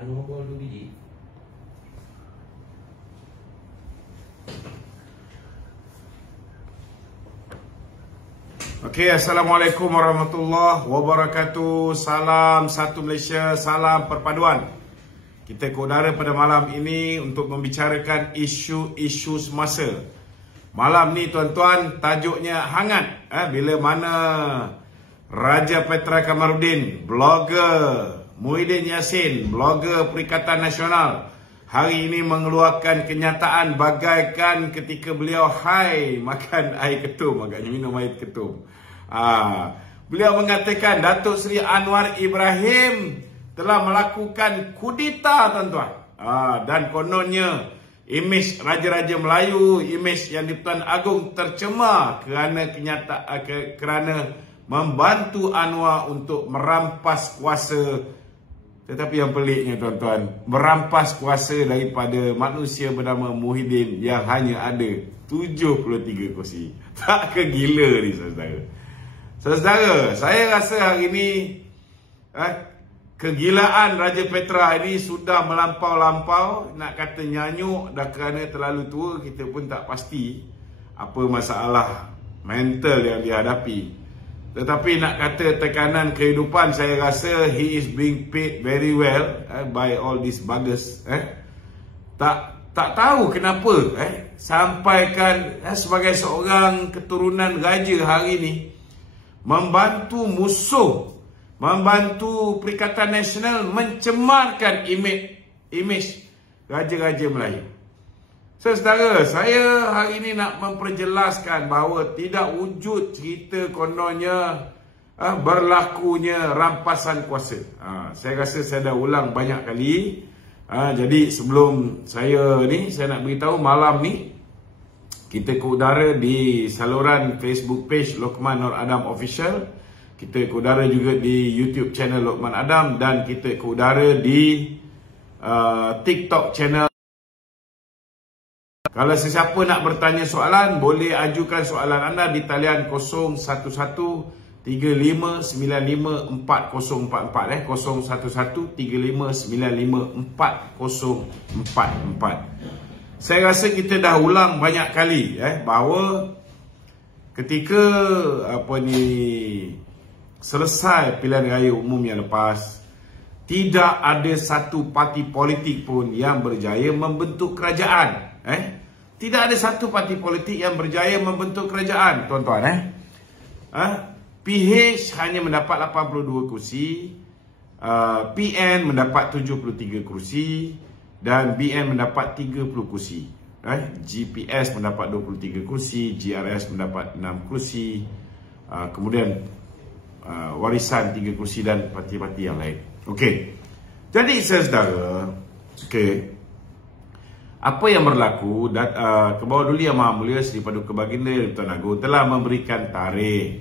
Nombor 2 biji. Okey, Assalamualaikum warahmatullahi wabarakatuh. Salam satu Malaysia, salam perpaduan. Kita ke udara pada malam ini untuk membicarakan isu-isu semasa. Malam ni tuan-tuan, tajuknya hangat. Bila mana Raja Petra Kamarudin, blogger Muhyiddin Yassin, blogger Perikatan Nasional, hari ini mengeluarkan kenyataan bagaikan ketika beliau makan air ketum, agaknya minum air ketum. Beliau mengatakan Datuk Seri Anwar Ibrahim telah melakukan kudeta, tuan-tuan. Dan kononnya imej Raja-Raja Melayu, imej yang di-Pertuan Agong tercemar kerana membantu Anwar untuk merampas kuasa. Tetapi yang peliknya, tuan-tuan, merampas kuasa daripada manusia bernama Muhyiddin yang hanya ada 73 kursi. Tak ke gila ni, saudara? Saudara, saya rasa hari ini kegilaan Raja Petra ini sudah melampau-lampau. Nak kata nyanyuk dah kerana terlalu tua, kita pun tak pasti apa masalah mental yang dihadapi. Tetapi nak kata tekanan kehidupan, saya rasa he is being paid very well by all these buggers. Tak tahu kenapa sampaikan sebagai seorang keturunan raja hari ini membantu musuh, membantu Perikatan Nasional mencemarkan imej Raja-Raja Melayu. Saudara, saya hari ini nak memperjelaskan bahawa tidak wujud cerita kononnya berlakunya rampasan kuasa. Saya rasa saya dah ulang banyak kali. Jadi sebelum saya nak beritahu malam ni kita ke udara di saluran Facebook page Lokman Nur Adam Official. Kita ke udara juga di YouTube channel Lokman Adam, dan kita ke udara di TikTok channel. Kalau sesiapa nak bertanya soalan, boleh ajukan soalan anda di talian 011-3595-4044 011-3595-4044. Saya rasa kita dah ulang banyak kali bahawa ketika selesai pilihan raya umum yang lepas, tidak ada satu parti politik pun yang berjaya membentuk kerajaan. Tidak ada satu parti politik yang berjaya membentuk kerajaan, tuan-tuan. PH hanya mendapat 82 kursi, PN mendapat 73 kursi, dan BN mendapat 30 kursi. GPS mendapat 23 kursi, GRS mendapat 6 kursi, kemudian warisan 3 kursi dan parti-parti yang lain. Okey. Jadi saudara, apa yang berlaku? Ke bawah duli Yang Maha Mulia Seri Paduka Baginda di-Pertuan Agong telah memberikan tarikh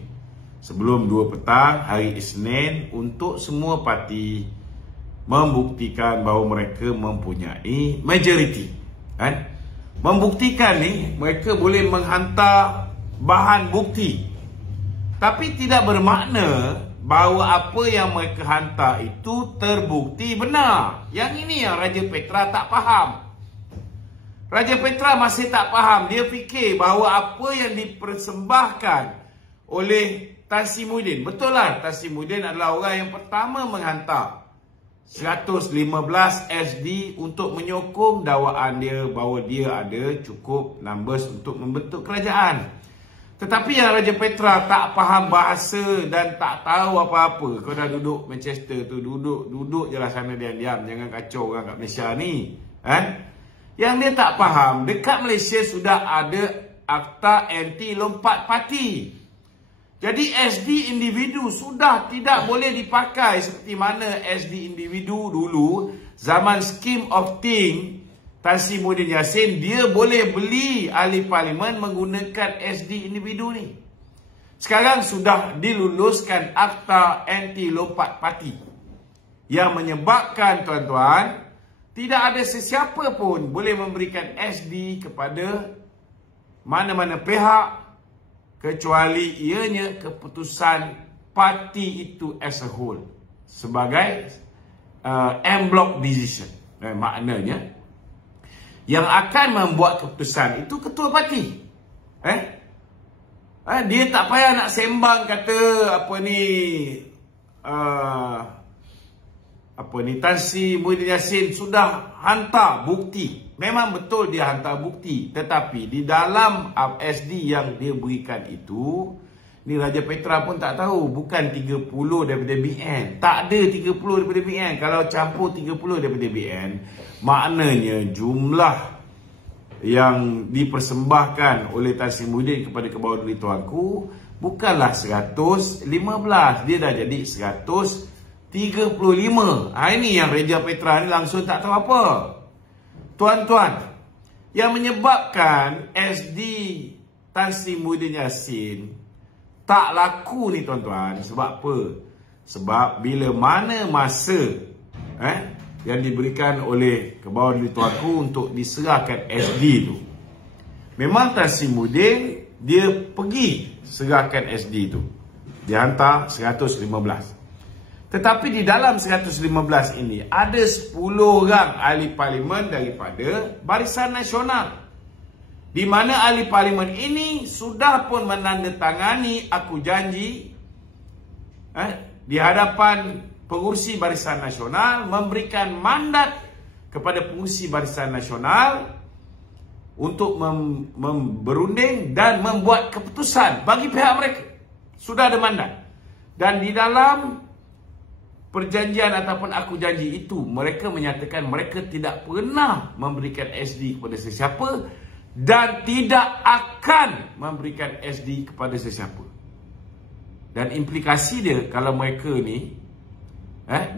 sebelum 2 petang hari Isnin untuk semua parti membuktikan bahawa mereka mempunyai majoriti. Membuktikan ni, mereka boleh menghantar bahan bukti. Tapi tidak bermakna bahawa apa yang mereka hantar itu terbukti benar. Yang ini yang Raja Petra tak faham. Raja Petra masih tak faham. Dia fikir bahawa apa yang dipersembahkan oleh Tan Sri Muhyiddin, betul lah, Tan Sri Muhyiddin adalah orang yang pertama menghantar 115 SD untuk menyokong dakwaan dia bahawa dia ada cukup numbers untuk membentuk kerajaan. Tetapi yang Raja Petra tak faham bahasa dan tak tahu apa-apa. Kau dah duduk Manchester tu, duduk je lah sana diam-diam. Jangan kacau orang kat Malaysia ni. Yang dia tak faham, dekat Malaysia sudah ada Akta Anti Lompat Parti. Jadi SD individu sudah tidak boleh dipakai seperti mana SD individu dulu, zaman Scheme of Thing, Tan Sri Muhyiddin Yassin, dia boleh beli ahli parlimen menggunakan SD individu ni. Sekarang sudah diluluskan Akta Anti Lompat Parti, yang menyebabkan, tuan-tuan, tidak ada sesiapa pun boleh memberikan SD kepada mana-mana pihak kecuali ianya keputusan parti itu as a whole sebagai en bloc decision. Maknanya yang akan membuat keputusan itu ketua parti. Dia tak payah nak sembang kata Tan Sri Muhyiddin Yassin sudah hantar bukti. Memang betul dia hantar bukti, tetapi di dalam SD yang dia berikan itu, ni Raja Petra pun tak tahu, bukan 30 daripada BN. Tak ada 30 daripada BN. Kalau campur 30 daripada BN, maknanya jumlah yang dipersembahkan oleh Tan Sri Muhyiddin kepada Kebawah Duli Tuanku bukanlah 115, dia dah jadi 135. Ini yang Raja Petra ni langsung tak tahu apa. Tuan-tuan, yang menyebabkan SD Tan Sri Muhyiddin Yassin tak laku ni tuan-tuan, sebab apa? Sebab bila mana masa yang diberikan oleh Kebawah Duli Tuanku untuk diserahkan SD tu, memang Tan Sri Muhyiddin dia pergi serahkan SD tu, dia hantar 115. Tetapi di dalam 115 ini ada 10 orang ahli parlimen daripada Barisan Nasional, di mana ahli parlimen ini sudah pun menandatangani aku janji di hadapan pengurusi Barisan Nasional, memberikan mandat kepada pengurusi Barisan Nasional untuk berunding dan membuat keputusan bagi pihak mereka. Sudah ada mandat. Dan di dalam perjanjian ataupun aku janji itu, mereka menyatakan mereka tidak pernah memberikan SD kepada sesiapa dan tidak akan memberikan SD kepada sesiapa. Dan implikasi dia, kalau mereka ni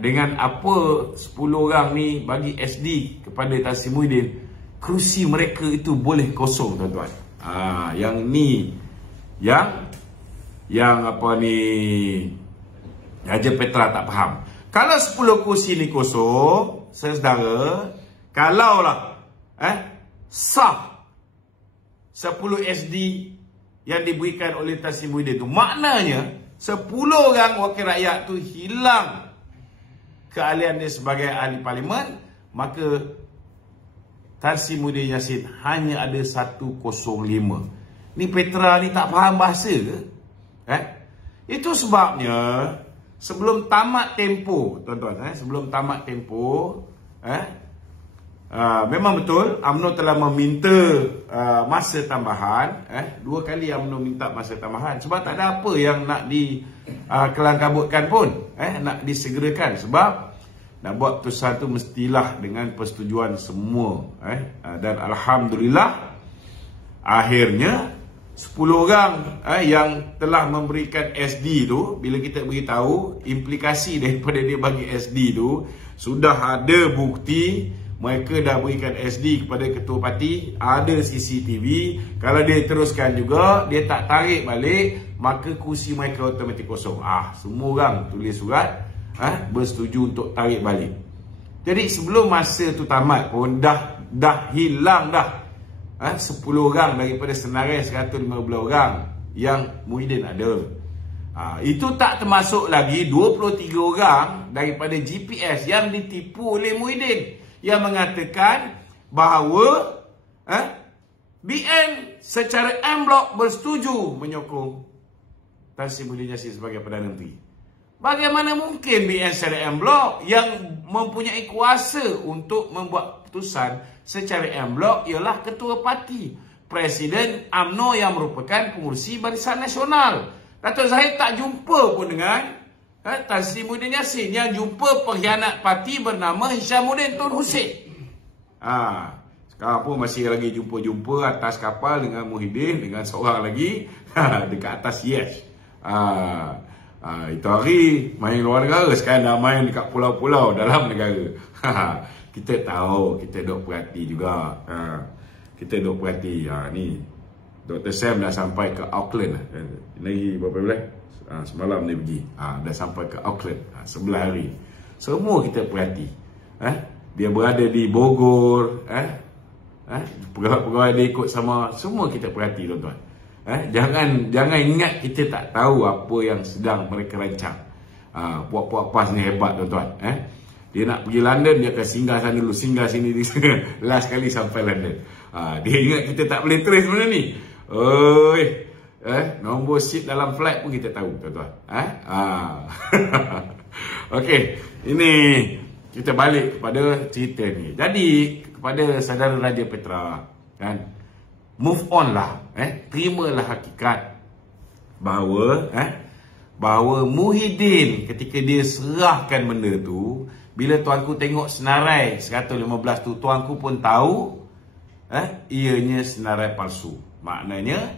dengan apa 10 orang ni bagi SD kepada Tan Sri Muhyiddin, kerusi mereka itu boleh kosong tuan-tuan. Yang ni yang apa ni Raja Petra tak faham. Kalau 10 kursi ni kosong, saudara, kalaulah sah 10 SD yang diberikan oleh Tan Sri Muhyiddin tu, maknanya 10 orang wakil rakyat tu hilang keahlian dia sebagai ahli parlimen, maka Tan Sri Muhyiddin Yassin hanya ada 105. Ni Petra ni tak faham bahasa ke? Itu sebabnya sebelum tamat tempoh, tuan-tuan, sebelum tamat tempoh, memang betul UMNO telah meminta masa tambahan. 2 kali UMNO minta masa tambahan sebab tak ada apa yang nak dikelangkabutkan pun, nak disegerakan. Sebab nak buat keputusan tu mestilah dengan persetujuan semua. Dan Alhamdulillah, akhirnya 10 orang yang telah memberikan SD tu, bila kita beritahu implikasi daripada dia bagi SD tu, sudah ada bukti mereka dah berikan SD kepada ketua parti, ada CCTV. Kalau dia teruskan juga, dia tak tarik balik, maka kursi mereka automatik kosong. Semua orang tulis surat bersetuju untuk tarik balik. Jadi sebelum masa tu tamat pun dah hilang dah 10 orang daripada senarai 115 orang yang Muhyiddin ada. Itu tak termasuk lagi 23 orang daripada GPS yang ditipu oleh Muhyiddin, yang mengatakan bahawa BN secara en bloc bersetuju menyokong Tan Sri Muhyiddin Yassin sebagai Perdana Menteri. Bagaimana mungkin BN secara en bloc yang mempunyai kuasa untuk membuat keputusan secara en bloc ialah ketua parti, Presiden UMNO yang merupakan pengurusi Barisan Nasional. Datuk Zahid tak jumpa pun dengan Tan Sri Muhyiddin Yassin. Yang jumpa pengkhianat parti bernama Hishamuddin Tun Hussein. Sekarang pun masih lagi jumpa-jumpa atas kapal dengan Muhyiddin, dengan seorang lagi dekat atas Yes. Itu hari main luar negara, sekarang dah main dekat pulau-pulau dalam negara. Kita tahu, kita duk perhati juga. Kita duk perhati. Ni Dr. Sam dah sampai ke Auckland. Lagi berapa bulan? Semalam dia pergi. Dah sampai ke Auckland. 11 hari. Semua kita perhati. Dia berada di Bogor. Pegawai-pegawai dia ikut sama. Semua kita perhati, tuan-tuan. Jangan ingat kita tak tahu apa yang sedang mereka rancang. Puak-puak PAS ni hebat, tuan-tuan. Dia nak pergi London, dia akan singgah sana dulu, singgah sini, last kali sampai London. Dia ingat kita tak boleh trace benda ni. Nombor seat dalam flight pun kita tahu, tuan-tuan. Okey, ini kita balik kepada cerita ni. Jadi kepada saudara Raja Petra, kan, move on lah, terimalah hakikat bahawa Muhyiddin ketika dia serahkan benda tu, bila tuanku tengok senarai 115 tu, tuanku pun tahu ianya senarai palsu. Maknanya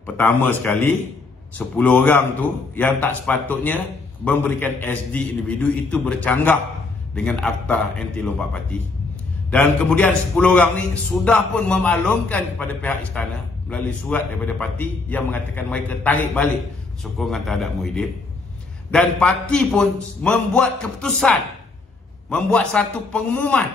pertama sekali 10 orang tu yang tak sepatutnya memberikan SD individu itu bercanggah dengan Akta Anti Lompat Parti. Dan kemudian 10 orang ni sudah pun memaklumkan kepada pihak istana melalui surat daripada parti yang mengatakan mereka tarik balik sokongan terhadap Muhyiddin. Dan parti pun membuat keputusan, membuat satu pengumuman.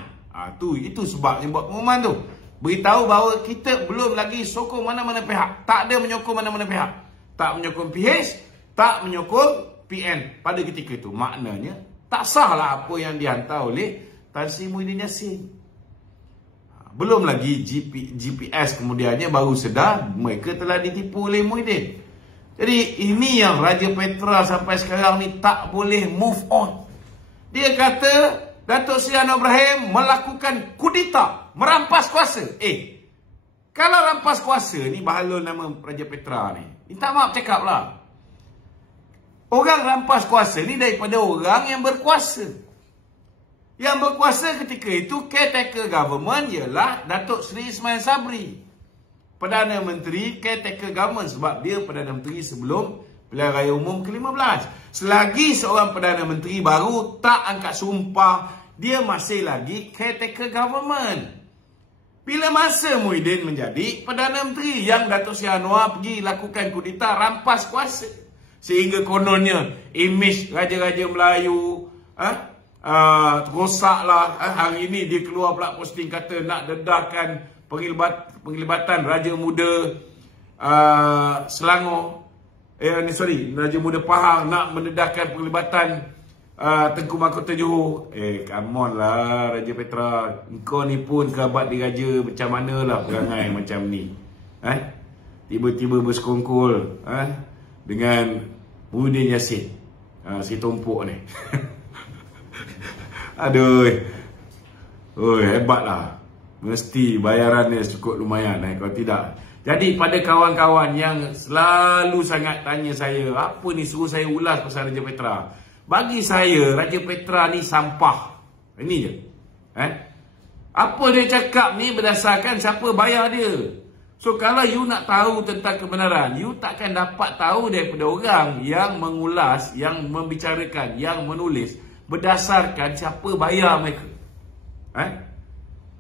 Itu sebabnya buat pengumuman tu. Beritahu bahawa kita belum lagi sokong mana-mana pihak. Tak ada menyokong mana-mana pihak. Tak menyokong PH, tak menyokong PN pada ketika itu. Maknanya tak sahlah apa yang dihantar oleh Tan Sri Muhyiddin Yassin. Belum lagi GPS kemudiannya baru sedar mereka telah ditipu oleh Muhyiddin. Jadi ini yang Raja Petra sampai sekarang ni tak boleh move on. Dia kata Datuk Seri Anwar Ibrahim melakukan kudeta, merampas kuasa. Kalau rampas kuasa ni bahalul nama Raja Petra ni. Minta maaf cakap lah. Orang rampas kuasa ni daripada orang yang berkuasa. Yang berkuasa ketika itu caretaker government ialah Datuk Seri Ismail Sabri, Perdana Menteri caretaker government, sebab dia Perdana Menteri sebelum Pilihan Raya Umum ke-15. Selagi seorang Perdana Menteri baru tak angkat sumpah, dia masih lagi caretaker government. Bila masa Muhyiddin menjadi Perdana Menteri, yang Datuk Seri Anwar pergi lakukan kudeta, rampas kuasa. Sehingga kononnya imej Raja-Raja Melayu rosaklah. Hari ini dia keluar pula posting kata nak dedahkan penglibatan Raja Muda Selangor. Raja Muda Pahang nak mendedahkan penglibatan Tengku Mahkota Johor. Come on lah Raja Petra. Engkau ni pun kerabat diraja macam mana lah perangai macam ni. Tiba-tiba bersekongkol dengan Muhyiddin Yassin, si tumpuk ni. Aduh. Hebatlah. Mesti bayarannya cukup lumayan. Kalau tidak. Jadi pada kawan-kawan yang selalu sangat tanya saya, apa ni suruh saya ulas pasal Raja Petra. Bagi saya, Raja Petra ni sampah. Ini je. Apa dia cakap ni berdasarkan siapa bayar dia. So kalau you nak tahu tentang kebenaran, you takkan dapat tahu daripada orang yang mengulas, yang membicarakan, yang menulis berdasarkan siapa bayar mereka.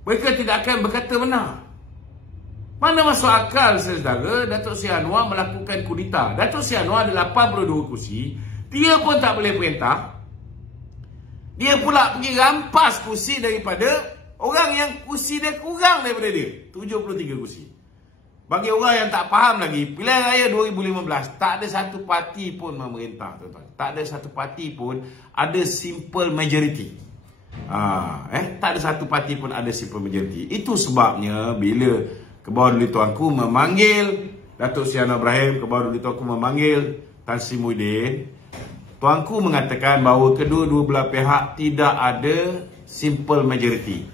Mereka tidak akan berkata benar. Mana masuk akal saudara Datuk Seri Anwar melakukan kudeta. Datuk Seri Anwar ada 82 kursi, dia pun tak boleh perintah. Dia pula pergi rampas kursi daripada orang yang kursi dia kurang daripada dia, 73 kursi. Bagi orang yang tak faham lagi, pilihan raya 2015 tak ada satu parti pun memerintah, tuan-tuan. Tak ada satu parti pun ada simple majority. Tak ada satu parti pun ada simple majority. Itu sebabnya bila Kebawah Duli Tuanku memanggil Datuk Seri Anwar Ibrahim, Kebawah Duli Tuanku memanggil Tan Sri Muhyiddin, Tuanku mengatakan bahawa kedua-dua belah pihak tidak ada simple majority.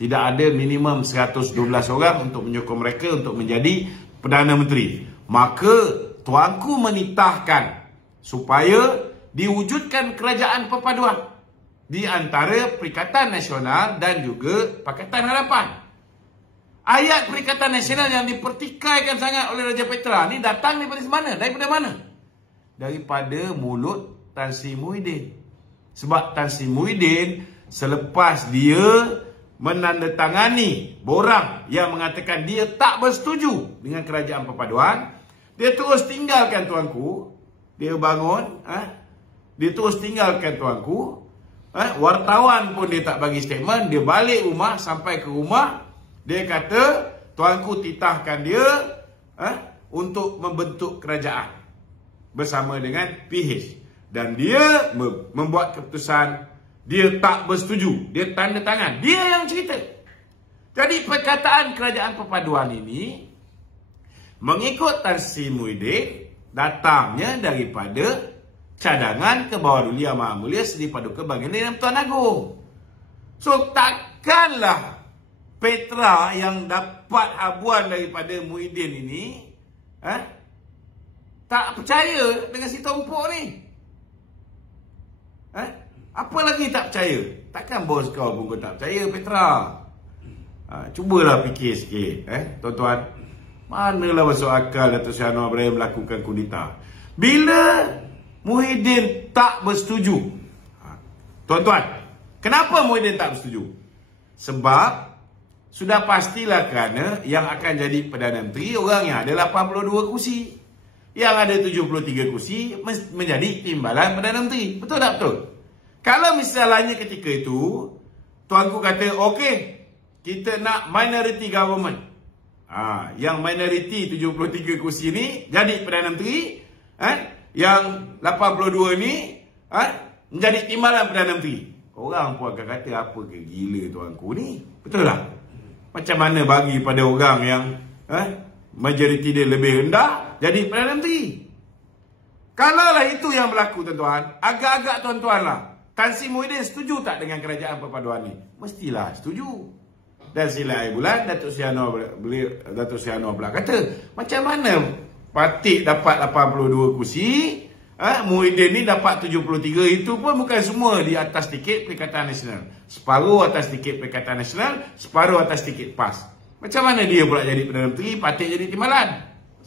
Tidak ada minimum 112 orang untuk menyokong mereka untuk menjadi Perdana Menteri. Maka Tuanku menitahkan supaya diwujudkan kerajaan perpaduan di antara Perikatan Nasional dan juga Pakatan Harapan. Ayat Perikatan Nasional yang dipertikaikan sangat oleh Raja Petra ni datang daripada mana? Daripada mana? Daripada mulut Tan Sri Muhyiddin. Sebab Tan Sri Muhyiddin selepas dia menandatangani borang yang mengatakan dia tak bersetuju dengan kerajaan perpaduan, dia terus tinggalkan tuanku. Dia bangun, dia terus tinggalkan tuanku. Wartawan pun dia tak bagi statement. Dia balik rumah, sampai ke rumah, dia kata tuanku titahkan dia untuk membentuk kerajaan bersama dengan PH. Dan dia membuat keputusan dia tak bersetuju, dia tanda tangan, dia yang cerita. Jadi perkataan kerajaan perpaduan ini mengikut Tan Sri Muhyiddin datangnya daripada cadangan Kebawah Yang Maha Mulia Seri Paduka Baginda Yang Tuan Agong. So takkanlah Petra yang dapat habuan daripada Muhyiddin ini tak percaya dengan si Tompok ni. Apa lagi tak percaya? Takkan bos kau pun kau tak percaya, Petra? Cubalah fikir sikit, tuan-tuan. Manalah masuk akal Datuk Seri Anwar Ibrahim melakukan kudeta bila Muhyiddin tak bersetuju. Tuan-tuan, kenapa Muhyiddin tak bersetuju? Sebab sudah pastilah kerana yang akan jadi Perdana Menteri orang yang ada 82 kursi. Yang ada 73 kursi menjadi timbalan Perdana Menteri. Betul tak betul? Kalau misalnya ketika itu tuanku kata, okey, kita nak minority government. Yang minority 73 kursi ni jadi Perdana Menteri, yang 82 ni menjadi timbalan Perdana Menteri. Orang pun akan kata, apa ke gila tuanku ni? Betul tak? Macam mana bagi pada orang yang majoriti dia lebih rendah jadi Perdana Menteri? Kalaulah itu yang berlaku, tuan-tuan, agak-agak tuan-tuan lah, Tan Sri Muhyiddin setuju tak dengan kerajaan perpaduan ni? Mestilah setuju. Dan sila air bulan, Datuk Seri Anwar pula kata, macam mana Patik dapat 82 kursi, Muhyiddin ni dapat 73, itu pun bukan semua di atas tiket Perikatan Nasional. Separuh atas tiket Perikatan Nasional, separuh atas tiket PAS. Macam mana dia pula jadi Perdana Menteri, Patik jadi timbalan?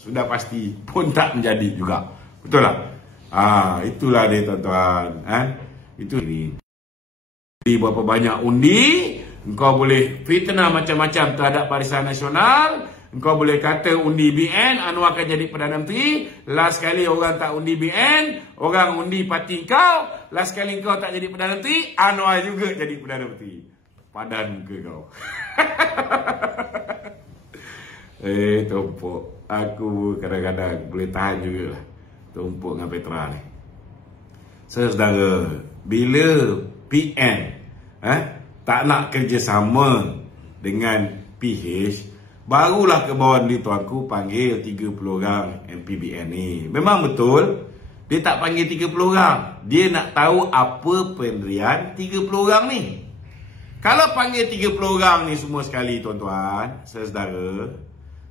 Sudah pasti pun tak menjadi juga. Betul tak? Itulah dia, tuan-tuan. Itu ni. Berapa banyak undi, engkau boleh fitnah macam-macam terhadap Barisan Nasional. Engkau boleh kata undi BN, Anwar akan jadi Perdana Menteri. Last kali orang tak undi BN, orang undi parti kau. Last kali kau tak jadi Perdana Menteri, Anwar juga jadi Perdana Menteri. Padan muka kau. Tompok. Aku kadang-kadang boleh tahan jugalah Tompok dengan Petra ni. Saudara, bila PN tak nak kerjasama dengan PH, barulah Kebawah ni tuanku panggil 30 orang MPBN ni. Memang betul, dia tak panggil 30 orang. Dia nak tahu apa pendirian 30 orang ni. Kalau panggil 30 orang ni semua sekali, tuan-tuan, saudara,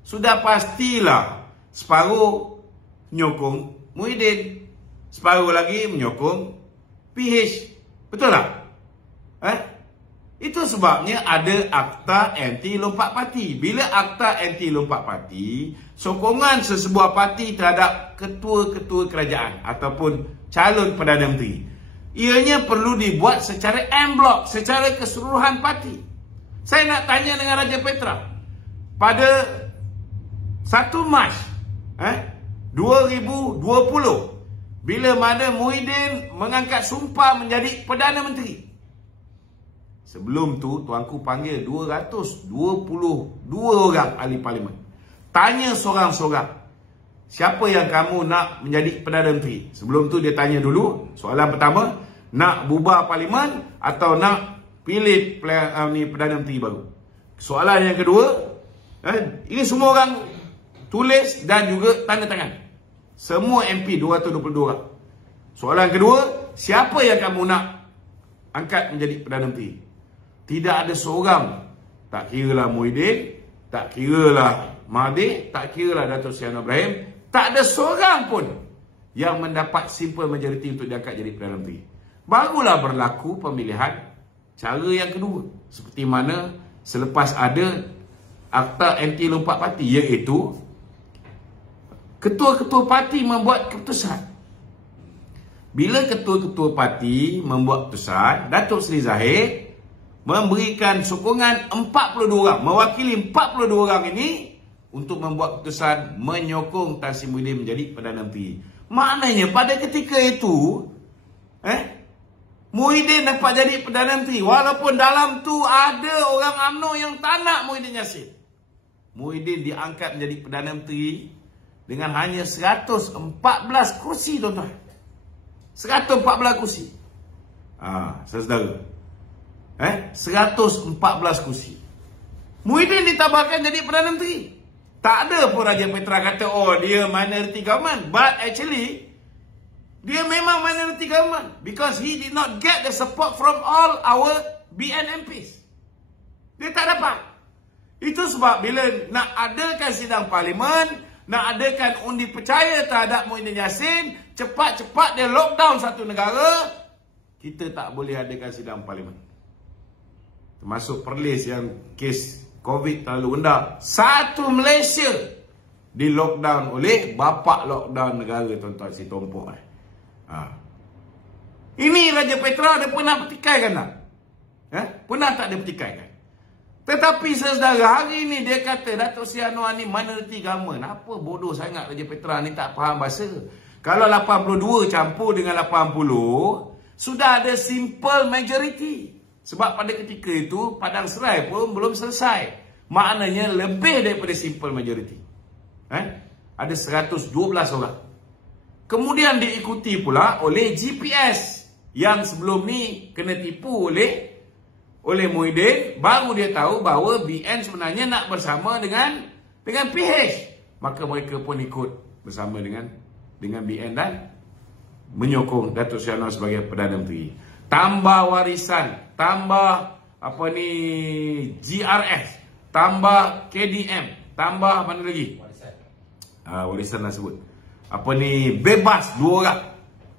sudah pastilah separuh menyokong Muhyiddin, separuh lagi menyokong PH. Betul tak? Itu sebabnya ada Akta Anti Lompat Parti. Bila Akta Anti Lompat Parti, sokongan sesebuah parti terhadap ketua-ketua kerajaan ataupun calon Perdana Menteri, ianya perlu dibuat secara en bloc, secara keseluruhan parti. Saya nak tanya dengan Raja Petra, pada 1 Mac 2020, bila mana Muhyiddin mengangkat sumpah menjadi Perdana Menteri, sebelum tu tuanku panggil 222 orang ahli parlimen. Tanya seorang-seorang, siapa yang kamu nak menjadi Perdana Menteri? Sebelum tu dia tanya dulu, soalan pertama, nak bubar parlimen atau nak pilih Perdana Menteri baru? Soalan yang kedua, ini semua orang tulis dan juga tanda tangan. Semua MP 222 orang. Soalan kedua, siapa yang kamu nak angkat menjadi Perdana Menteri? Tidak ada seorang, tak kiralah Muhyiddin, tak kiralah Mahathir, tak kiralah Datuk Seri Anwar Ibrahim, tak ada seorang pun yang mendapat simple majority untuk diangkat jadi Perdana Menteri. Barulah berlaku pemilihan cara yang kedua, seperti mana selepas ada Akta Anti Lompat Parti, iaitu ketua-ketua parti membuat keputusan. Bila ketua-ketua parti membuat keputusan, Datuk Seri Zahid memberikan sokongan 42 orang, mewakili 42 orang ini untuk membuat keputusan menyokong Tan Sri Muhyiddin menjadi Perdana Menteri. Maknanya pada ketika itu Muhyiddin dapat jadi Perdana Menteri, walaupun dalam tu ada orang UMNO yang tak nak Muhyiddin Yassin. Muhyiddin diangkat menjadi Perdana Menteri dengan hanya 114 kursi, tuan-tuan. 114 kursi. Saudara. 114 kursi. Muhyiddin ditabarkan jadi Perdana Menteri. Tak ada pun Raja Petra kata, oh dia minority government. But actually, dia memang minority government. Because he did not get the support from all our BN MPs. Dia tak dapat. Itu sebab bila nak adakan sidang parlimen, nak adakan undi percaya terhadap Muhyiddin Yassin, cepat-cepat dia lockdown satu negara, kita tak boleh adakan sidang parlimen. Termasuk Perlis yang kes COVID terlalu rendah. Satu Malaysia di lockdown oleh bapa lockdown negara, tuan-tuan, si Tompok. Ini Raja Petra dia pernah pertikaikan tak? Pernah tak dia pertikaikan? Tetapi saudara, hari ini dia kata Datuk Seri Anwar ni minority government. Apa bodoh sangat Raja Petra ni, tak faham bahasa. Kalau 82 campur dengan 80, sudah ada simple majority. Sebab pada ketika itu Padang Serai pun belum selesai. Maknanya lebih daripada simple majority. Ada 112 orang. Kemudian diikuti pula oleh GPS yang sebelum ni kena tipu oleh Muhyiddin. Baru dia tahu bahawa BN sebenarnya nak bersama dengan PH. Maka mereka pun ikut bersama dengan BN dan menyokong Datuk Seri Anwar sebagai Perdana Menteri. Tambah warisan, tambah GRS, tambah KDM, tambah mana lagi? Warisan lah sebut. Bebas 2 orang.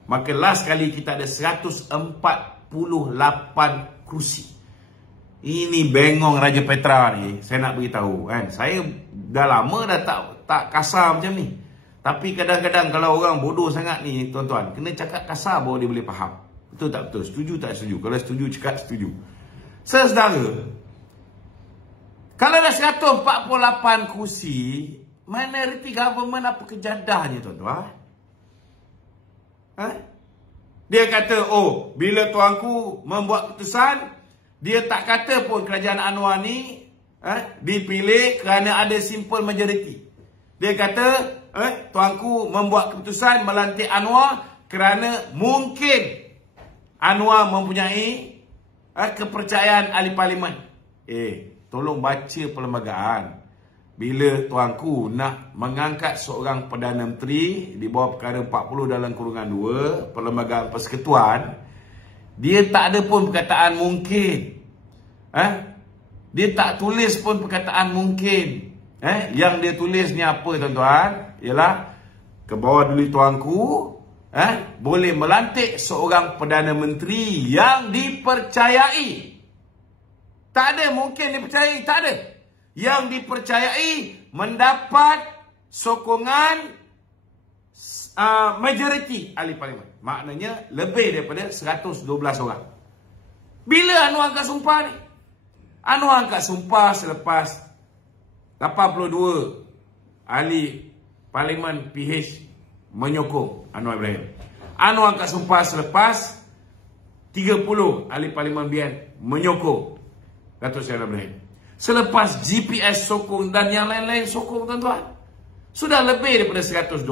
Maka last kali kita ada 148 kursi. Ini bengong Raja Petra ni, saya nak beritahu kan. Saya dah lama dah tak kasar macam ni. Tapi kadang-kadang kalau orang bodoh sangat ni, tuan-tuan, kena cakap kasar baru dia boleh faham. Betul tak betul? Setuju tak setuju? Kalau setuju, cakap setuju. Saudara, kalau dah 148 kursi, minority government apa kejadahnya, tuan-tuan? Dia kata, oh, bila tuanku membuat keputusan, dia tak kata pun kerajaan Anwar ni dipilih kerana ada simple majority. Dia kata, tuanku membuat keputusan melantik Anwar kerana mungkin Anwar mempunyai kepercayaan ahli parlimen. Tolong baca perlembagaan. Bila tuanku nak mengangkat seorang Perdana Menteri di bawah perkara 40 dalam kurungan 2, Perlembagaan Persekutuan, dia tak ada pun perkataan mungkin. Dia tak tulis pun perkataan mungkin. Yang dia tulis ni apa, tuan-tuan? Ialah, ke bawah dulu tuanku, boleh melantik seorang Perdana Menteri yang dipercayai. Tak ada mungkin dipercayai, tak ada. Yang dipercayai mendapat sokongan majoriti ahli parlimen. Maknanya lebih daripada 112 orang. Bila Anwar angkat sumpah ni? Anwar angkat sumpah selepas 82 ahli parlimen PH menyokong Anwar Ibrahim. Anwar angkat sumpah selepas 30 ahli parlimen BN menyokong Datuk Seri Anwar Ibrahim. Selepas GPS sokong dan yang lain-lain sokong, tuan-tuan. Sudah lebih daripada 112.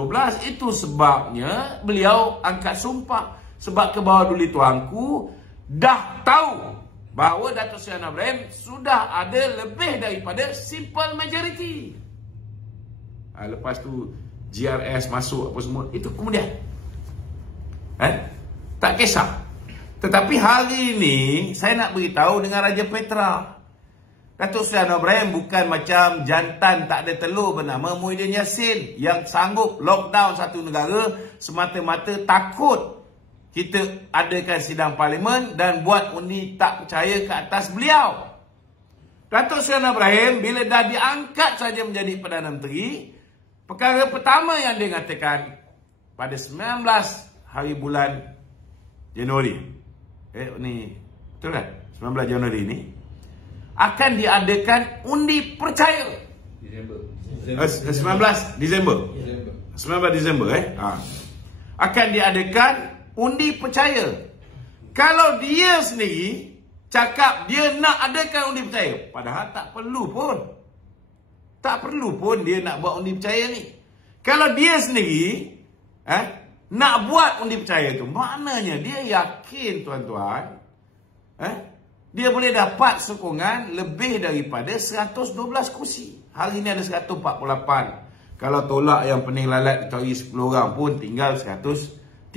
Itu sebabnya beliau angkat sumpah. Sebab ke bawah dulu tuanku dah tahu bahawa Datuk Seri Anwar Ibrahim sudah ada lebih daripada simple majority. Lepas tu GRS masuk apa semua, itu kemudian. Tak kisah. Tetapi hari ini saya nak beritahu dengan Raja Petra. Datuk Seri Anwar Ibrahim bukan macam jantan tak ada telur bernama Muhyiddin Yassin yang sanggup lockdown satu negara semata-mata takut kita adakan sidang parlimen dan buat undi tak percaya ke atas beliau. Datuk Seri Anwar Ibrahim bila dah diangkat saja menjadi Perdana Menteri, perkara pertama yang dia katakan pada 19 hari bulan Januari. Ni betul kan? 19 Januari ni akan diadakan undi percaya. 19 Disember. 19 Disember akan diadakan undi percaya. Kalau dia sendiri cakap dia nak adakan undi percaya, padahal tak perlu pun. Tak perlu pun dia nak buat undi percaya ni. Kalau dia sendiri nak buat undi percaya tu, maknanya dia yakin tuan-tuan, dia boleh dapat sokongan lebih daripada 112 kursi. Hari ni ada 148. Kalau tolak yang pening lalat dicari 10 orang pun tinggal 138.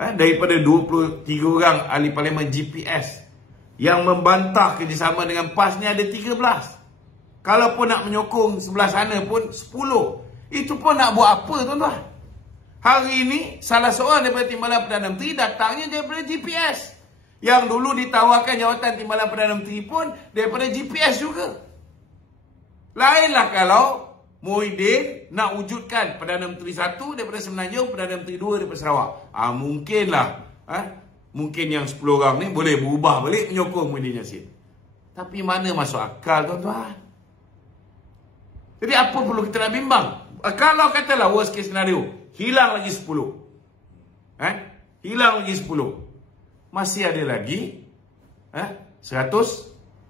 Daripada 23 orang ahli parlimen GPS yang membantah kerjasama dengan PAS ni ada 13. Kalau pun nak menyokong sebelah sana pun 10. Itu pun nak buat apa tuan-tuan? Hari ini salah seorang daripada Timbalan Perdana Menteri datangnya daripada GPS. Yang dulu ditawarkan jawatan Timbalan Perdana Menteri pun daripada GPS juga. Lainlah kalau Muhyiddin nak wujudkan Perdana Menteri 1 daripada Semenanjung, Perdana Menteri 2 daripada Sarawak. Mungkinlah. Mungkin yang 10 orang ni boleh berubah balik menyokong Muhyiddin Yassin. Tapi mana masuk akal tuan-tuan? Jadi apa perlu kita nak bimbang? Kalau katalah worst case scenario, hilang lagi 10. Hilang lagi 10. Masih ada lagi 100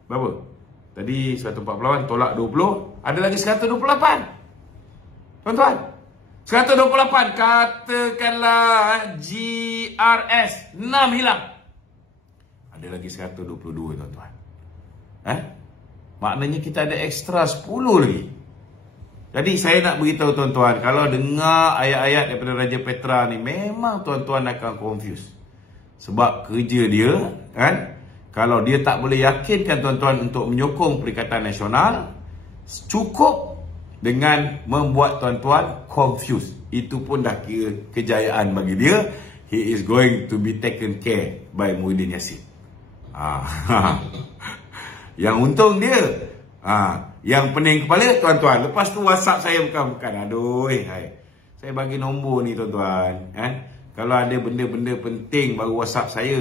berapa? Tadi 148 tolak 20, ada lagi 128. Tuan-tuan, 128 katakanlah GRS 6 hilang. Ada lagi 122 tuan-tuan. Maknanya kita ada ekstra 10 lagi. Jadi saya nak beritahu tuan-tuan, kalau dengar ayat-ayat daripada Raja Petra ni, memang tuan-tuan akan confused. Sebab kerja dia, kalau dia tak boleh yakinkan tuan-tuan untuk menyokong Perikatan Nasional, cukup dengan membuat tuan-tuan confused. Itu pun dah kira kejayaan bagi dia. He is going to be taken care by Muhyiddin Yassin. Yang untung dia, yang pening kepala tuan-tuan. Lepas tu WhatsApp saya bukan. Aduh, saya bagi nombor ni tuan-tuan. Kalau ada benda-benda penting baru WhatsApp saya,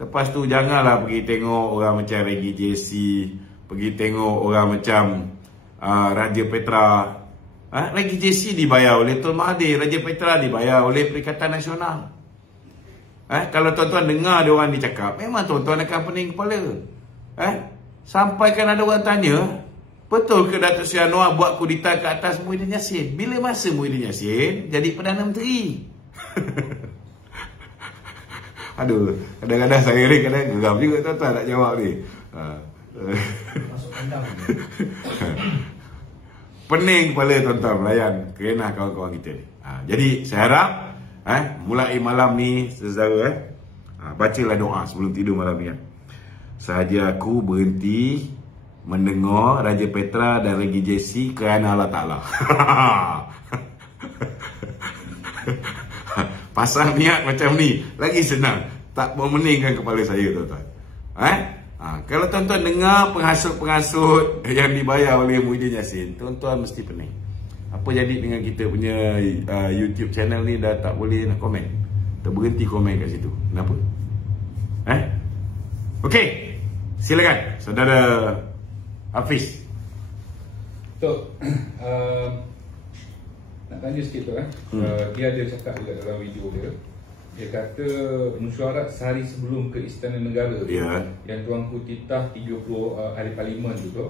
Lepas tu janganlah pergi tengok orang macam Regi JC, pergi tengok orang macam Raja Petra. Regi JC dibayar oleh Tun Mahathir, Raja Petra dibayar oleh Perikatan Nasional. Kalau tuan-tuan dengar dia orang ni cakap, memang tuan-tuan akan pening kepala. Sampaikan ada orang tanya, betul ke Datuk Seri Anwar buat kudeta ke atas Muhyiddin Yassin? Bila masa Muhyiddin Yassin jadi Perdana Menteri? Aduh, kadang-kadang saya ni kadang geram juga tuan-tuan nak jawab ni. Masuk kandang. Pening kepala tuan-tuan melayan kerana kawan-kawan kita ni. Jadi saya harap mulai malam ni saudara bacalah doa sebelum tidur malam ni. Sahaja aku berhenti mendengar Raja Petra dan Regi JC kerana Allah Ta'ala. Pasal niat macam ni lagi senang, tak memeningkan kepala saya tuan-tuan. Kalau tuan-tuan dengar penghasut-penghasut yang dibayar oleh Muhyiddin Yassin, tuan-tuan mesti pening. Apa jadi dengan kita punya YouTube channel ni dah tak boleh nak komen? Terberhenti komen kat situ. Kenapa? Okey, silakan saudara Hafiz. Tok, nak tanya sikit tu dia ada cakap juga dalam video dia. Dia kata mesyuarat sehari sebelum ke Istana Negara yang Tuanku titah 30 ahli parlimen tu tu,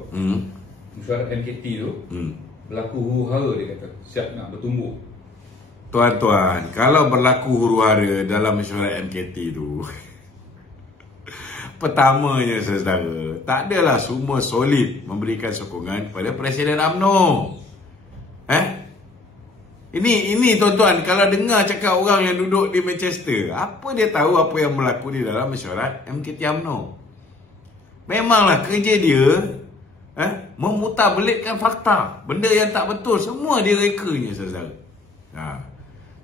mesyuarat MKT tu, berlaku huru-hara, dia kata siap nak bertumbuk. Tuan-tuan, kalau berlaku huru-hara dalam mesyuarat MKT tu, pertamanya saudara, tak adalah semua solid memberikan sokongan kepada Presiden UMNO. Ini tuan-tuan, kalau dengar cakap orang yang duduk di Manchester, apa dia tahu apa yang berlaku di dalam mesyuarat MKT UMNO? Memanglah kerja dia memutarbelikkan fakta. Benda yang tak betul semua dia rekanya saudara.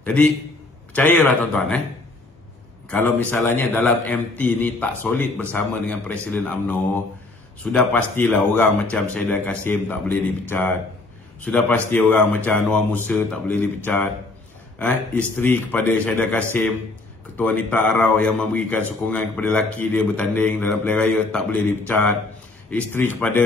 Jadi percayalah tuan-tuan, kalau misalnya dalam MT ni tak solid bersama dengan Presiden UMNO, sudah pastilah orang macam Syedah Kasim tak boleh dipecat. Sudah pasti orang macam Anwar Musa tak boleh dipecat. Isteri kepada Syedah Kasim, Ketua Wanita Arau yang memberikan sokongan kepada lelaki dia bertanding dalam pilihan raya, tak boleh dipecat. Isteri kepada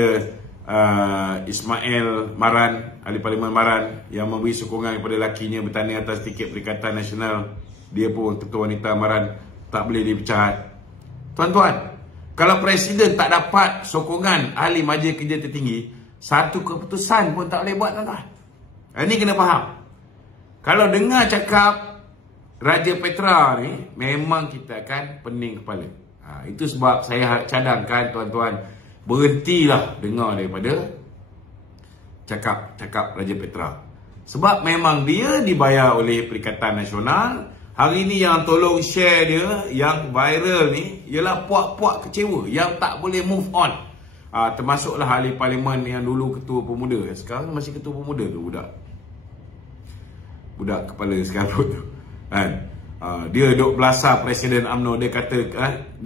Ismail Maran, ahli parlimen Maran, yang memberi sokongan kepada lakinya bertanding atas tiket Perikatan Nasional, dia pun Ketua Wanita Maran, tak boleh dipecat. Tuan-tuan, kalau Presiden tak dapat sokongan ahli Majlis Kerja Tertinggi, satu keputusan pun tak boleh buat tuan-tuan. Ini kena faham. Kalau dengar cakap Raja Petra ni, memang kita akan pening kepala. Itu sebab saya cadangkan tuan-tuan, berhentilah dengar daripada cakap Raja Petra. Sebab memang dia dibayar oleh Perikatan Nasional. Hari ni yang tolong share dia, yang viral ni, ialah puak-puak kecewa yang tak boleh move on. Termasuklah ahli parlimen yang dulu ketua pemuda. Sekarang masih ketua pemuda ke budak? Budak kepala sekarang tu kan? Dia duk belasah Presiden UMNO. Dia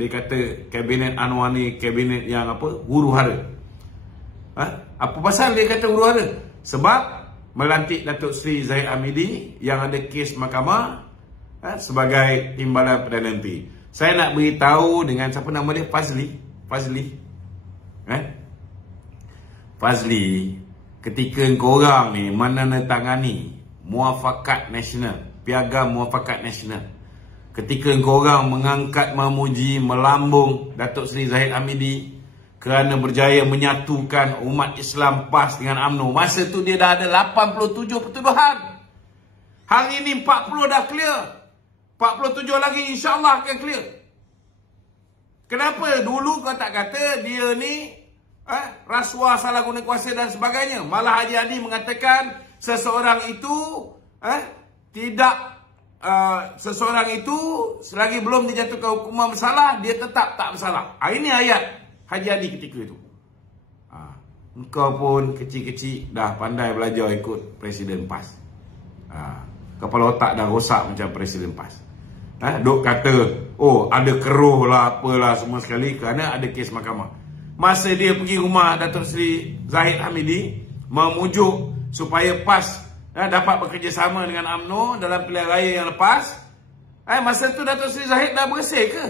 kata kabinet Anwar ni kabinet yang apa? Huru-hara. Apa pasal dia kata huru-hara? Sebab melantik Datuk Seri Zahid Hamidi yang ada kes mahkamah sebagai timbalan Perdana Menteri. Saya nak beritahu dengan siapa nama dia? Fazli, ketika korang ni menandatangani Muafakat Nasional, Piagam Muafakat Nasional, ketika korang mengangkat, memuji, melambung Datuk Seri Zahid Hamidi kerana berjaya menyatukan umat Islam PAS dengan UMNO, masa tu dia dah ada 87 pertuduhan. Hari ni 40 dah clear, 47 lagi insyaAllah akan clear. Kenapa dulu kau tak kata dia ni rasuah, salah guna kuasa dan sebagainya? Malah Haji Hadi mengatakan seseorang itu seseorang itu selagi belum dijatuhkan hukuman bersalah, dia tetap tak bersalah. Ini ayat Haji Hadi ketika itu. Engkau pun kecil-kecil dah pandai belajar ikut Presiden PAS. Kepala otak dah rosak macam Presiden PAS. Duk kata, oh ada keruh lah, apalah semua sekali kerana ada kes mahkamah. Masa dia pergi rumah Datuk Seri Zahid Hamidi memujuk supaya PAS dapat bekerjasama dengan UMNO dalam pilihan raya yang lepas, masa tu Datuk Seri Zahid dah bersih ke?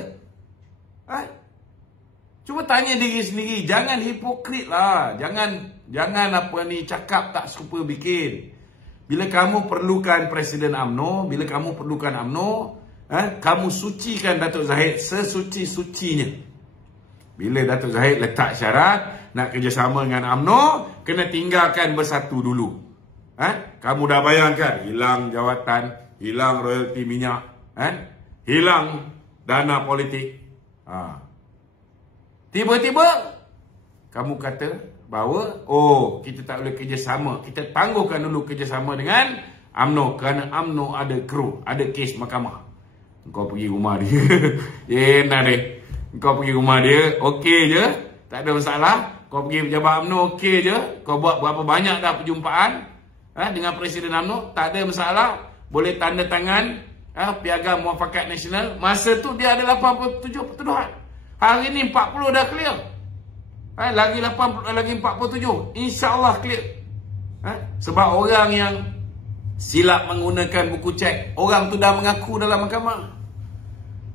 Cuba tanya diri sendiri, jangan hipokrit lah. Jangan apa ni cakap tak serupa bikin. Bila kamu perlukan Presiden UMNO, bila kamu perlukan UMNO, kamu sucikan Datuk Zahid sesuci-sucinya. Bila Datuk Zahid letak syarat nak kerjasama dengan UMNO, kena tinggalkan bersatu dulu. Kamu dah bayangkan, hilang jawatan, hilang royalti minyak, hilang dana politik. Tiba-tiba kamu kata bahawa kita tak boleh kerjasama, kita tangguhkan dulu kerjasama dengan UMNO kerana UMNO ada kru, ada kes mahkamah. Kau pergi rumah dia enak deh. Kau pergi rumah dia, okey je, tak ada masalah. Kau pergi pejabat UMNO, okey je. Kau buat berapa banyak dah perjumpaan dengan Presiden UMNO, tak ada masalah. Boleh tanda tangan Piagam Muafakat Nasional. Masa tu dia ada 87 pertuduhan. Hari ni 40 dah clear. Lagi 47, insya-Allah clear. Sebab orang yang silap menggunakan buku cek, orang tu dah mengaku dalam mahkamah.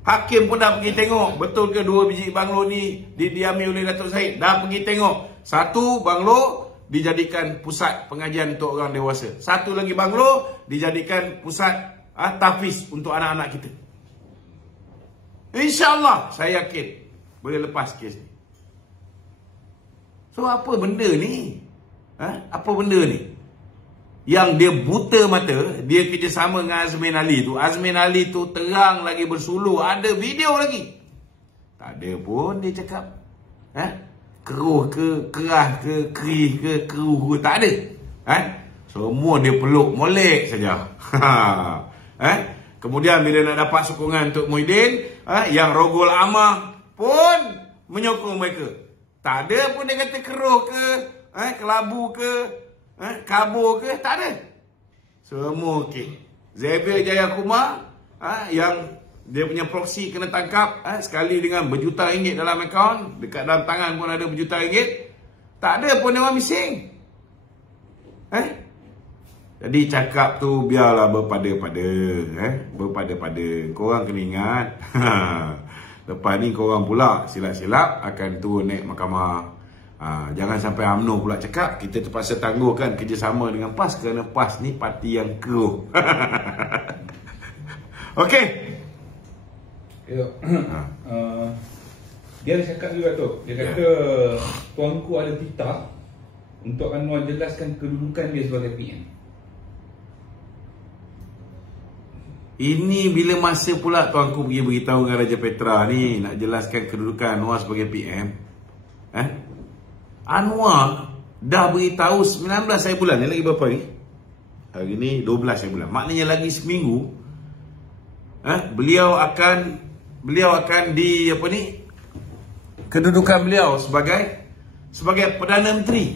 Hakim pun dah pergi tengok, betul ke 2 biji banglo ni didiami oleh Datuk Zahid. Dah pergi tengok. 1 banglo dijadikan pusat pengajian untuk orang dewasa. 1 lagi banglo dijadikan pusat tahfiz untuk anak-anak kita. InsyaAllah saya yakin boleh lepas kes ni. So apa benda ni? Apa benda ni? Yang dia buta mata, dia kerjasama dengan Azmin Ali tu. Azmin Ali tu terang lagi bersuluh, ada video lagi. Tak ada pun dia cakap keruh ke, kerah ke, kerih ke, keruh ke, tak ada. Semua dia peluk molek saja. Kemudian bila nak dapat sokongan untuk Muhyiddin, yang Rogol Amah pun menyokong mereka. Tak ada pun dia kata keruh ke, kelabu ke, kabur ke, tak ada. Semua okey. Xavier Jayakumar yang dia punya proksi kena tangkap sekali dengan berjuta ringgit dalam akaun, dekat dalam tangan pun ada berjuta ringgit. Tak ada pun dia orang bising. Jadi cakap tu biarlah berpada-pada, berpada-pada. Korang kena ingat. Lepas ni korang pula silap-silap akan turun naik mahkamah. Jangan sampai UMNO pula cakap kita terpaksa tangguhkan kerjasama dengan PAS kerana PAS ni parti yang keruh. Okey. Dia ada cakap juga tu. Dia kata tuanku ada titah untuk Anwar jelaskan kedudukan dia sebagai PM. Ini bila masa pula tuanku pergi beritahu dengan Raja Petra ni nak jelaskan kedudukan Anwar sebagai PM. Anwar dah beritahu 19 hari bulan. Ni lagi berapa ni? Hari ni 12 hari bulan. Maknanya lagi seminggu beliau akan di apa ni? Kedudukan beliau sebagai Perdana Menteri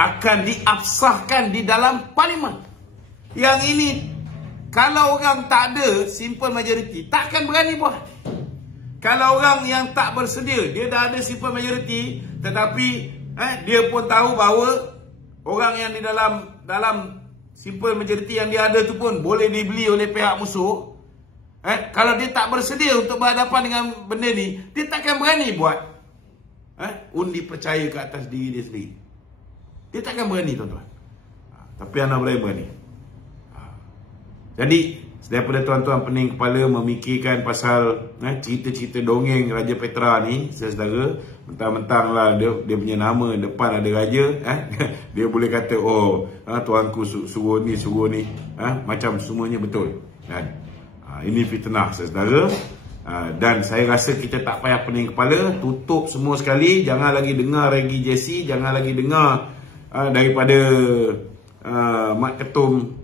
akan diabsahkan di dalam parlimen. Yang ini kalau orang tak ada simple majority, takkan berani buat. Kalau orang yang tak bersedia, dia dah ada simple majority, tetapi dia pun tahu bahawa orang yang di dalam simple majority yang dia ada tu pun boleh dibeli oleh pihak musuh. Kalau dia tak bersedia untuk berhadapan dengan benda ni, dia takkan berani buat undi percaya ke atas diri dia sendiri. Dia takkan berani, tuan-tuan. Tapi Anwar Ibrahim berani. Jadi daripada tuan-tuan pening kepala memikirkan pasal cerita-cerita dongeng Raja Petra ni, saudara, mentang-mentang lah dia punya nama depan ada raja, dia boleh kata tuanku suruh ni, macam semuanya betul. Ini fitnah, saudara. Dan saya rasa kita tak payah pening kepala, tutup semua sekali, jangan lagi dengar Regi Jesse, jangan lagi dengar daripada Mak Ketum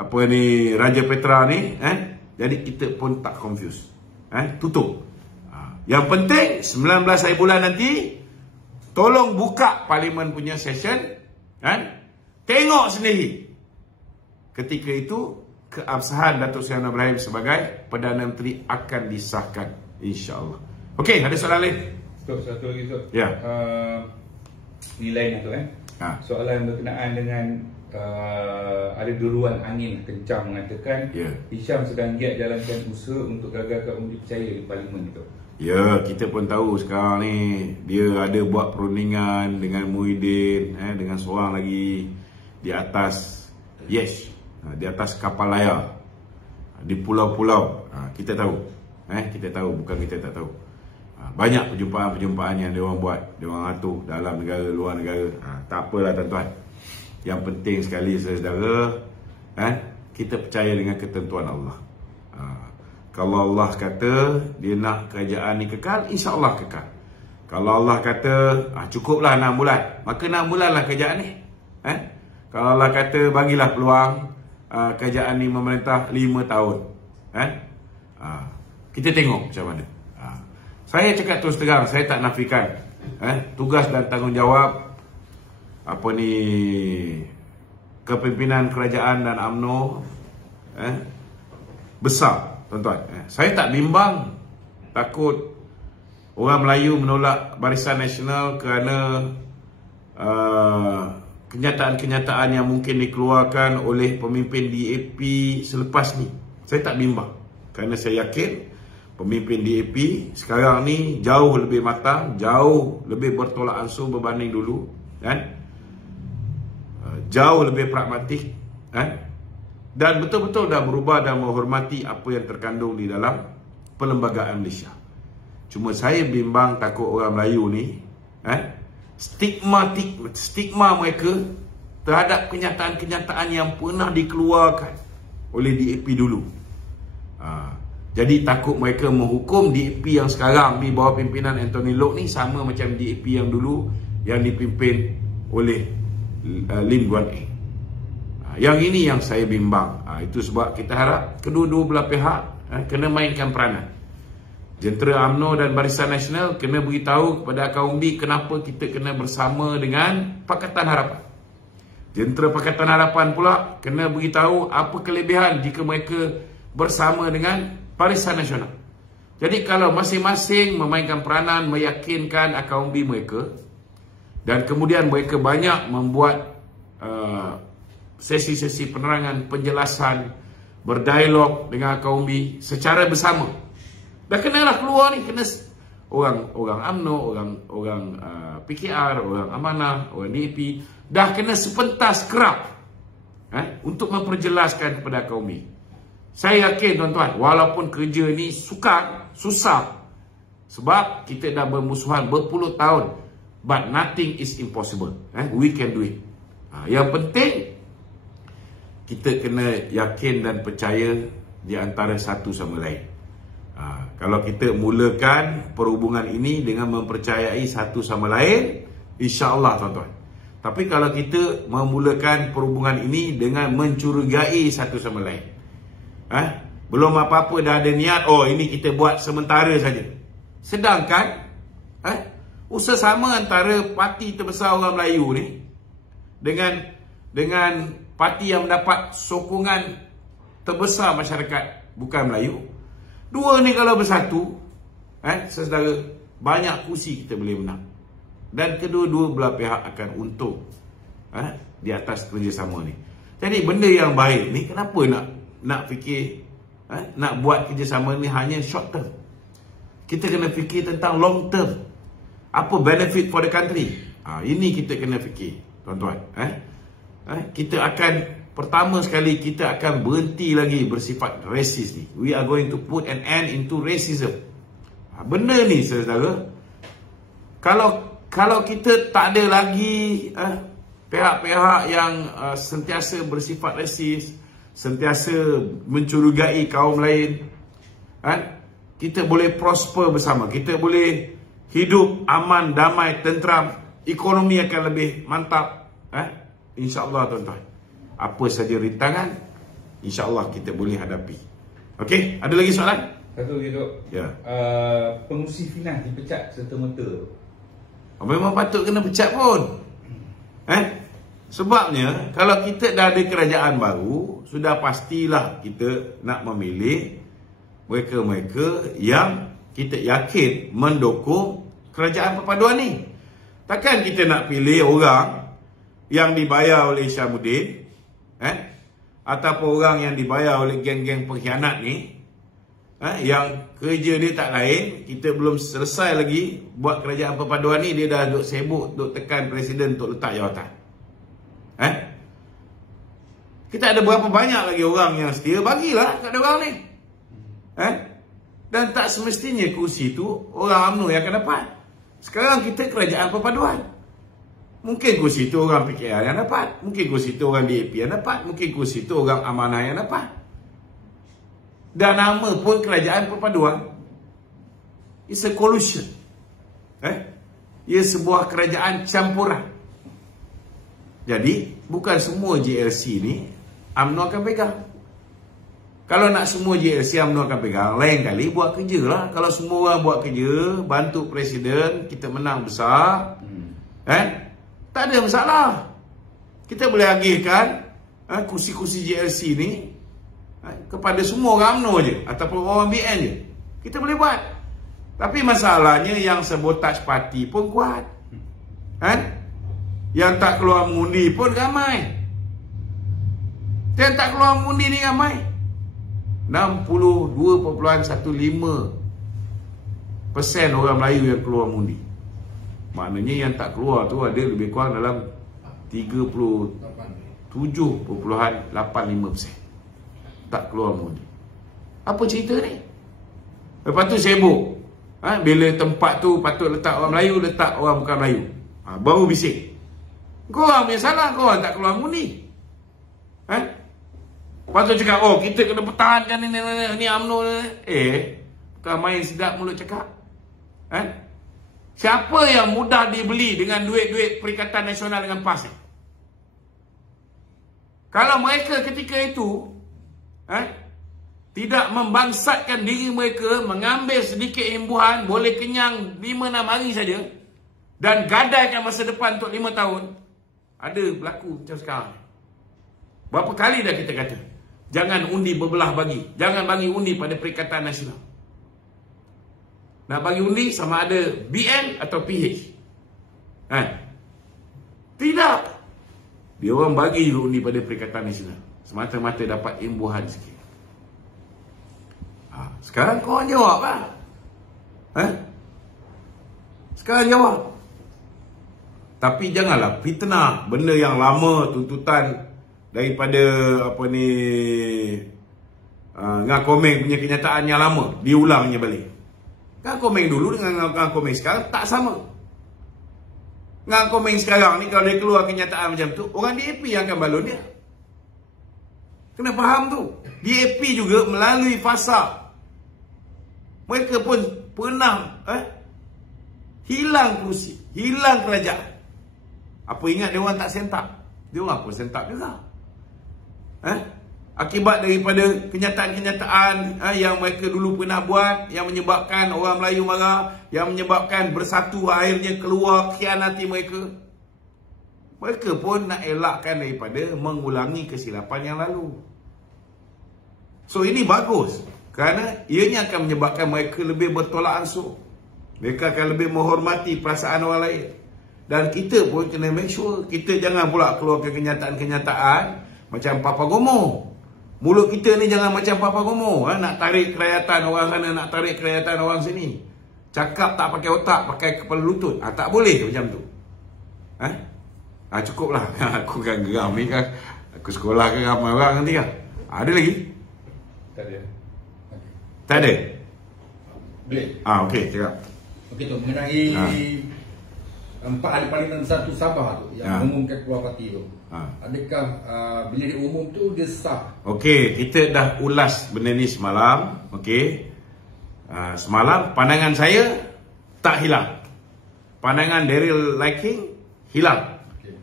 Raja Petra ni, jadi kita pun tak confuse. Tutup. Yang penting 19 hari bulan nanti tolong buka parlimen punya session, tengok sendiri. Ketika itu keabsahan Datuk Seri Anwar Ibrahim sebagai Perdana Menteri akan disahkan, insya-Allah. Okey, ada soalan lain? Satu lagi, Ustaz. Ya. Nilai tu soalan berkenaan dengan ada deruan angin kencang mengatakan Hisham sedang giat jalankan usaha untuk gagalkan undi percaya di parlimen itu. Ya, kita pun tahu sekarang ni dia ada buat perundingan dengan Muhyiddin, dengan seorang lagi di atas di atas kapal layar di pulau-pulau. Kita tahu. Kita tahu, bukan kita tak tahu. Banyak perjumpaan-perjumpaan yang dia orang buat, dia orang atur dalam negara, luar negara. Tak apalah, tuan-tuan. Yang penting sekali, saudara, kita percaya dengan ketentuan Allah. Kalau Allah kata dia nak kerajaan ni kekal, insya-Allah kekal. Kalau Allah kata cukuplah 6 bulan, maka 6 bulanlah kerajaan ni. Kalau Allah kata bagilah peluang kerajaan ni memerintah 5 tahun, kita tengok macam mana. Saya cakap terus terang, saya tak nafikan tugas dan tanggungjawab kepimpinan kerajaan dan UMNO besar, tuan-tuan. Saya tak bimbang takut orang Melayu menolak Barisan Nasional kerana kenyataan-kenyataan yang mungkin dikeluarkan oleh pemimpin DAP selepas ni. Saya tak bimbang, kerana saya yakin pemimpin DAP sekarang ni jauh lebih matang, jauh lebih bertolak ansur berbanding dulu, jauh lebih pragmatik, dan betul-betul dah berubah dan menghormati apa yang terkandung di dalam perlembagaan Malaysia. Cuma saya bimbang takut orang Melayu ni stigma mereka terhadap kenyataan-kenyataan yang pernah dikeluarkan oleh DAP dulu. Jadi takut mereka menghukum DAP yang sekarang di bawah pimpinan Anthony Loke ni sama macam DAP yang dulu yang dipimpin oleh Lim Guan Eng. Yang ini yang saya bimbang. Itu sebab kita harap kedua-dua belah pihak kena mainkan peranan. Jentera UMNO dan Barisan Nasional kena beritahu kepada kaum B kenapa kita kena bersama dengan Pakatan Harapan. Jentera Pakatan Harapan pula kena beritahu apa kelebihan jika mereka bersama dengan Barisan Nasional. Jadi kalau masing-masing memainkan peranan meyakinkan kaum B mereka, dan kemudian mereka banyak membuat sesi-sesi penerangan, penjelasan, berdialog dengan kaum B secara bersama. Dah kenalah keluar ni, kena orang UMNO, orang PKR, orang Amanah, orang DAP, dah kena sepentas kerap untuk memperjelaskan kepada kaum B. Saya yakin, tuan-tuan, walaupun kerja ni susah, sebab kita dah bermusuhan berpuluh tahun, but nothing is impossible. We can do it. Yang penting kita kena yakin dan percaya di antara satu sama lain. Kalau kita mulakan perhubungan ini dengan mempercayai satu sama lain, insya-Allah tuan-tuan. Tapi kalau kita memulakan perhubungan ini dengan mencurigai satu sama lain, belum apa-apa dah ada niat, oh ini kita buat sementara saja. Sedangkan usaha sama antara parti terbesar orang Melayu ni dengan parti yang mendapat sokongan terbesar masyarakat bukan Melayu, dua ni kalau bersatu, saudara, banyak kursi kita boleh menang. Dan kedua-dua belah pihak akan untung di atas kerjasama ni. Jadi benda yang baik ni, kenapa nak fikir nak buat kerjasama ni hanya short term? Kita kena fikir tentang long term. Apa benefit for the country? Ini kita kena fikir, tuan-tuan. Kita akan, pertama sekali, kita akan berhenti lagi bersifat rasis ni. We are going to put an end into racism. Benda ni, saudara, kalau kita tak ada lagi pihak-pihak yang sentiasa bersifat rasis, sentiasa mencurigai kaum lain, kita boleh prosper bersama, kita boleh hidup aman, damai, tenteram, ekonomi akan lebih mantap, insya-Allah tuan-tuan. Apa saja rintangan, insya-Allah kita boleh hadapi. Okey, ada lagi soalan? Satu lagi, Dok. Ya. Pengurusi FINAS dipecat serta-merta. Memang patut kena pecat pun. Sebabnya kalau kita dah ada kerajaan baru, sudah pastilah kita nak memilih mereka-mereka yang kita yakin mendukung kerajaan perpaduan ni. Takkan kita nak pilih orang yang dibayar oleh Syamuddin, ataupun orang yang dibayar oleh geng-geng pengkhianat ni, yang kerja dia tak lain, kita belum selesai lagi buat kerajaan perpaduan ni, dia dah duk sibuk, duk tekan presiden untuk letak jawatan. Kita ada berapa banyak lagi orang yang setia, bagilah kat orang ni. Dan tak semestinya kursi tu orang UMNO yang akan dapat. Sekarang kita kerajaan perpaduan. Mungkin kursi tu orang PKR yang dapat, mungkin kursi tu orang DAP yang dapat, mungkin kursi tu orang Amanah yang dapat. Dan nama pun kerajaan perpaduan, it's a collusion. Ia sebuah kerajaan campuran. Jadi bukan semua JLC ni UMNO akan pegang. Kalau nak semua JLC UMNO akan pegang, lain kali buat kerja lah. Kalau semua orang buat kerja, bantu presiden, kita menang besar, tak ada masalah. Kita boleh agihkan kursi-kursi JLC ni kepada semua orang UMNO je, ataupun orang BN je. Kita boleh buat. Tapi masalahnya yang sabotaj parti pun kuat. Yang tak keluar mengundi pun ramai. Yang tak keluar mengundi ni ramai. 62.15% orang Melayu yang keluar mengundi. Maknanya yang tak keluar tu ada lebih kurang dalam 37.85%. Tak keluar mengundi. Apa cerita ni? Lepas tu sibuk, bila tempat tu patut letak orang Melayu, letak orang bukan Melayu. Baru bising. Korang punya salah, korang tak keluar mengundi. Lepas tu cakap, oh kita kena pertahankan ni UMNO. Bukan main sedap mulut cakap. Siapa yang mudah dibeli dengan duit-duit Perikatan Nasional dengan PAS ni? Kalau mereka ketika itu tidak membangsatkan diri mereka, mengambil sedikit imbuhan, boleh kenyang 5-6 hari saja, dan gadaikan masa depan untuk 5 tahun, ada berlaku macam sekarang. Berapa kali dah kita kata, jangan undi berbelah bagi, jangan bagi undi pada Perikatan Nasional. Nak bagi undi sama ada BN atau PH. Tidak. Dia orang bagi undi pada Perikatan Nasional, semata-mata dapat imbuhan sikit. Sekarang korang jawab lah. Sekarang jawab. Tapi janganlah fitnah benda yang lama, tuntutan daripada apa ni, Ngah Komeng punya kenyataan yang lama, diulangnya balik. Ngah Komeng dulu dengan Ngah Komeng sekarang tak sama. Ngah Komeng sekarang ni kalau dia keluar kenyataan macam tu, orang DAP yang akan balon dia. Kena faham tu. DAP juga melalui fasa. Mereka pun pernah hilang kerusi, hilang kerajaan. Apa ingat dia orang tak sentak? Dia orang pun sentak juga. Akibat daripada kenyataan-kenyataan yang mereka dulu pernah buat, yang menyebabkan orang Melayu marah, yang menyebabkan bersatu akhirnya keluar khianati mereka. Mereka pun nak elakkan daripada mengulangi kesilapan yang lalu. So ini bagus, kerana ianya akan menyebabkan mereka lebih bertolak ansur. Mereka akan lebih menghormati perasaan orang lain. Dan kita pun kena make sure kita jangan pula keluarkan kenyataan-kenyataan macam Papa Gomo. Mulut kita ni jangan macam Papa Gomo, nak tarik kerakyatan orang sana, nak tarik kerakyatan orang sini. Cakap tak pakai otak, pakai kepala lutut. Tak boleh macam tu. Cukuplah. Aku kan geram ni kan. Aku sekolah kan ramai orang nanti kan. Ada lagi? Tak ada. Tak ada? Boleh. Okey, cakap. Okey tu, mengenai 4 ahli parlimen satu Sabah tu yang mengumumkan keluar parti tu. Adakah bila dia umum tu dia sah? Okey, kita dah ulas benda ni semalam. Okey. Semalam pandangan saya tak hilang. Pandangan Daryl Laking hilang. Okay.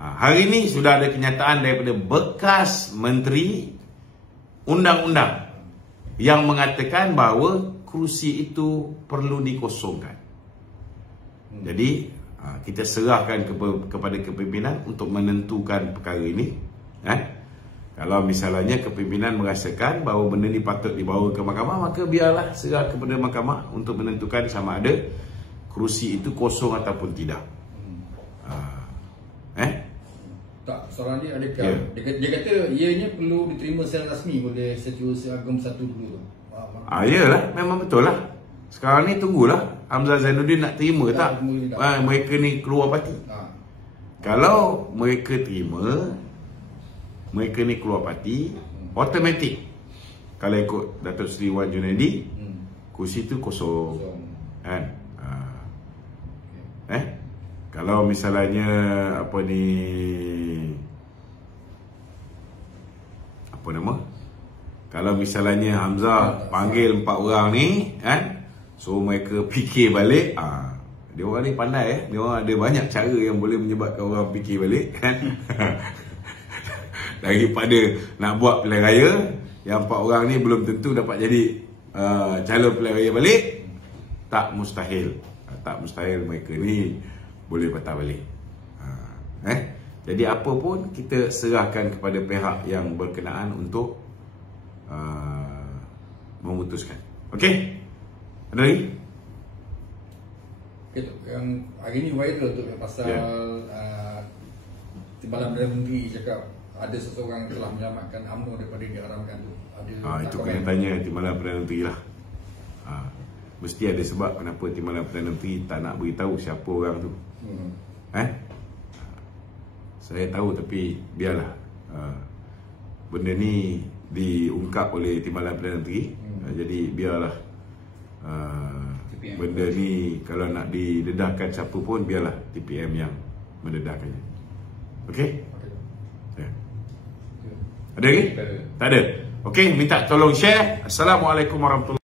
Hari ni sudah ada kenyataan daripada bekas menteri undang-undang yang mengatakan bahawa kerusi itu perlu dikosongkan. Jadi kita serahkan kepada kepimpinan untuk menentukan perkara ini. Kalau misalnya kepimpinan merasakan bahawa benda ni patut dibawa ke mahkamah, maka biarlah serah kepada mahkamah untuk menentukan sama ada kerusi itu kosong ataupun tidak. Tak, soalan ni adakah dia kata ianya perlu diterima secara rasmi oleh Setiausaha Agong 1 dulu tu. Yalah, memang betul lah. Sekarang ni tunggulah Hamzah Zainuddin nak terima tak mereka ni keluar parti. Kalau mereka terima, mereka ni keluar parti, automatik kalau ikut Datuk Seri Wan Junaidi, kursi tu kosong. Kan? Kalau misalnya apa nama? Kalau misalnya Hamzah panggil 4 orang ni, so mereka fikir balik, dia orang ni pandai, dia orang ada banyak cara yang boleh menyebabkan orang fikir balik, kan? Daripada nak buat pilihan raya, yang 4 orang ni belum tentu dapat jadi calon pilihan raya balik. Tak mustahil. Tak mustahil mereka ni boleh patah balik. Jadi apa pun kita serahkan kepada pihak yang berkenaan untuk memutuskan. Okey? Ada lagi? Okay, yang hari ni viral tu pasal Timbalan Perdana Menteri cakap ada seseorang yang telah menyelamatkan UMNO daripada diharamkan tu. Itu kena tanya Timbalan Perdana Menteri lah. Mesti ada sebab kenapa Timbalan Perdana Menteri tak nak beritahu siapa orang tu. Saya tahu tapi biarlah. Benda ni diungkap oleh Timbalan Perdana Menteri. Jadi biarlah. Benda ni kalau nak didedahkan siapa pun, biarlah TPM yang mendedahkannya. Okey? Ada lagi? Tak ada. Okey, minta tolong share. Assalamualaikum warahmatullahi wabarakatuh.